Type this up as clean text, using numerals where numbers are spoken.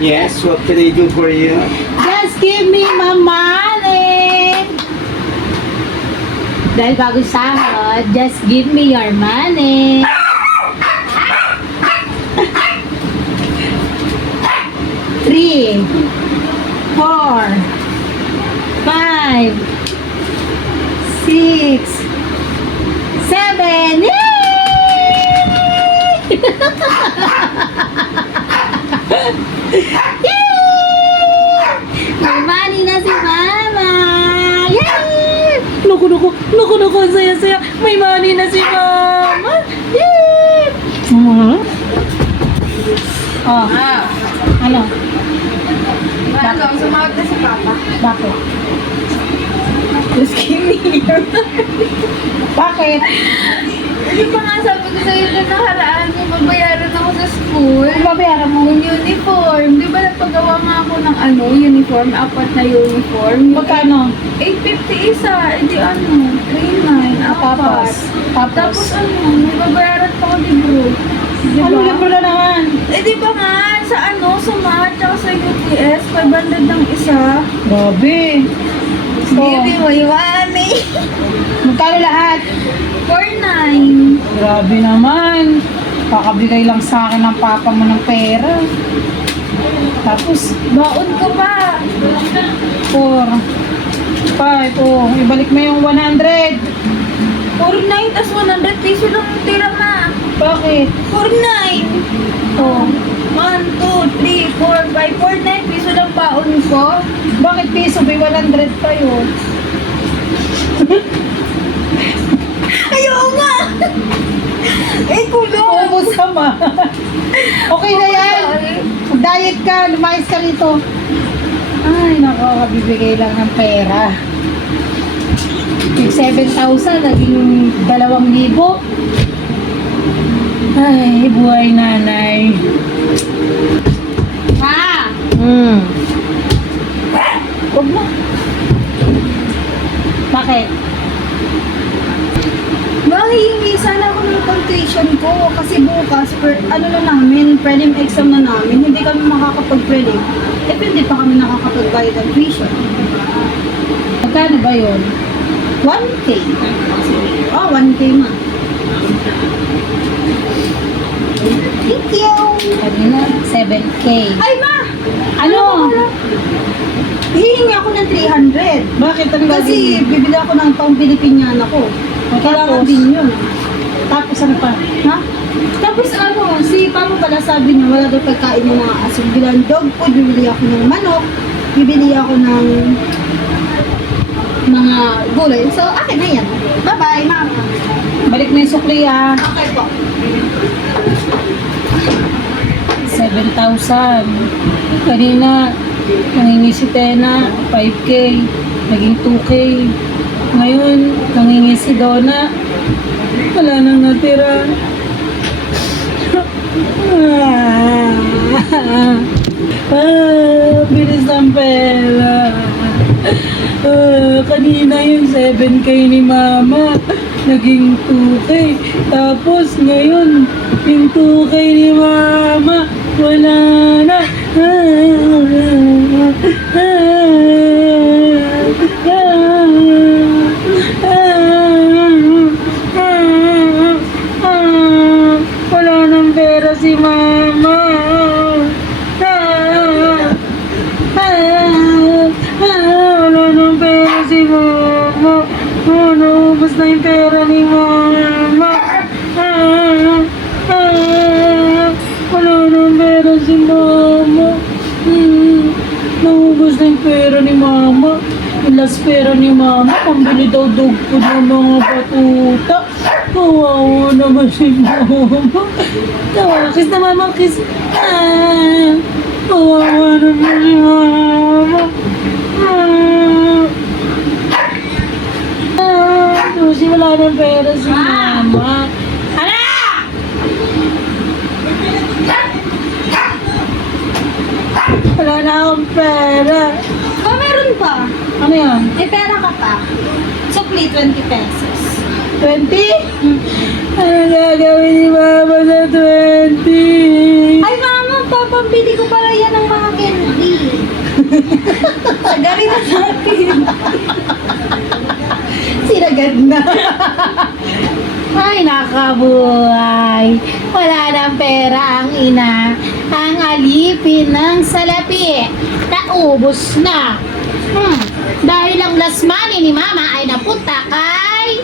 Yes, what can I do for you? Just give me my money. Dahil bago sahod, just give me your money. Three, 4, 5, 6, 7. Yay! May money na si Mama! Yay! Naku, ang saya-saya. May money na si Mama! Yay! Oh, ano? Ano, sumawag na si Papa. Bakit? Just kidding. Bakit? Hindi pa nga sabi ko sa'yo na nakaraan, may babayaran ako sa school. Ang babayaran mo? Yung uniform. Di ba nagpagawa nga ako ng uniform, 4 na uniform. Magkano? 850 isa. Hindi 3,900, Tapos? 4. Tapos? Tapos may babayaran pa ako libro. Diba? Ano libro na naman? Di ba nga, sa sa math, tsaka sa UTS, 500 ng isa. Grabe. So, Baby, may money. magkano lahat? 4,900. Grabe naman. Kakabigay lang sa akin ng papa mo ng pera. Tapos, Baon ko pa. 4, 5, oh, ibalik mo yung 100. 4,900 tas 100 piso lang yung tira na. Bakit? 4,900. Oh, 1, 2, 3, 4, 5, 4,900 piso lang baon ko. bakit piso? May 100 pa yun. Ayaw nga! Eh, kulong! Ubus ka ma. Okay na yan. Mag-diet ka, lumayas ka rito. Ay, nako, kabibigay lang ng pera. Yung 7,000, naging 2,000. Ay, buhay nanay. Ha? Huwag na. Bakit? Mahihingi sana ako ng punctuation ko kasi bukas, na namin, prelim exam na namin, hindi kami makakapag-prelim. Eh, hindi pa kami nakakapag-bayad ng tuition. Magkano ba yun? 1K. Oh, 1K ma. Thank you. Kanina, 7K. Ay, ma! Ano? Hihingi ako ng 300. Bakit? Ang Kasi gagawin? bibili ako ng pang Pilipinyana ko. Kailangan Tapos? din yun. Tapos ano pa? Ha? Tapos si Papa pala sabi niya, wala daw pagkain ng mga aso. Bibili ng dog food, bibili ako ng manok, bibili ako ng mga gulay. So, akin na yan. Bye-bye, mama. Balik mo yung sukli ah. Okay po. 7,000. Kanina, nangingi si Tena, 5K. Naging 2K. Ngayon, nangingi si Donna. Wala nang natira. Bilis ng pera. Kanina yung 7K ni Mama, naging 2K. Tapos ngayon, yung 2K ni Mama, wala na. Wala nang pera si Mama. Wala nang pera si Mama. Naubos na yung pera ni Mama. Wala nang pera si Mama. Naubos na yung pera ni Mama. Yung last pera ni Mama, pambili daw dog food ng mga batuta. Kawawa naman si Mama. Kiss na Mama, kiss. Kawawa naman si Mama. Susi, wala nang pera si Mama. Ana! Wala na akong pera. Oh, meron pa. Ano yan? May pera ka pa. Sukli, 20 pesos. 20? Ano gagawin ni Mama sa 20? Ay, mama, papambili ko pala yan ng mga Sagarin na natin. Sinagad na. Ay, nakabuhay. Wala ng pera ang ina. Ang alipin ng salapi. Naubos na. Dahil ang last money ni mama ay napunta kay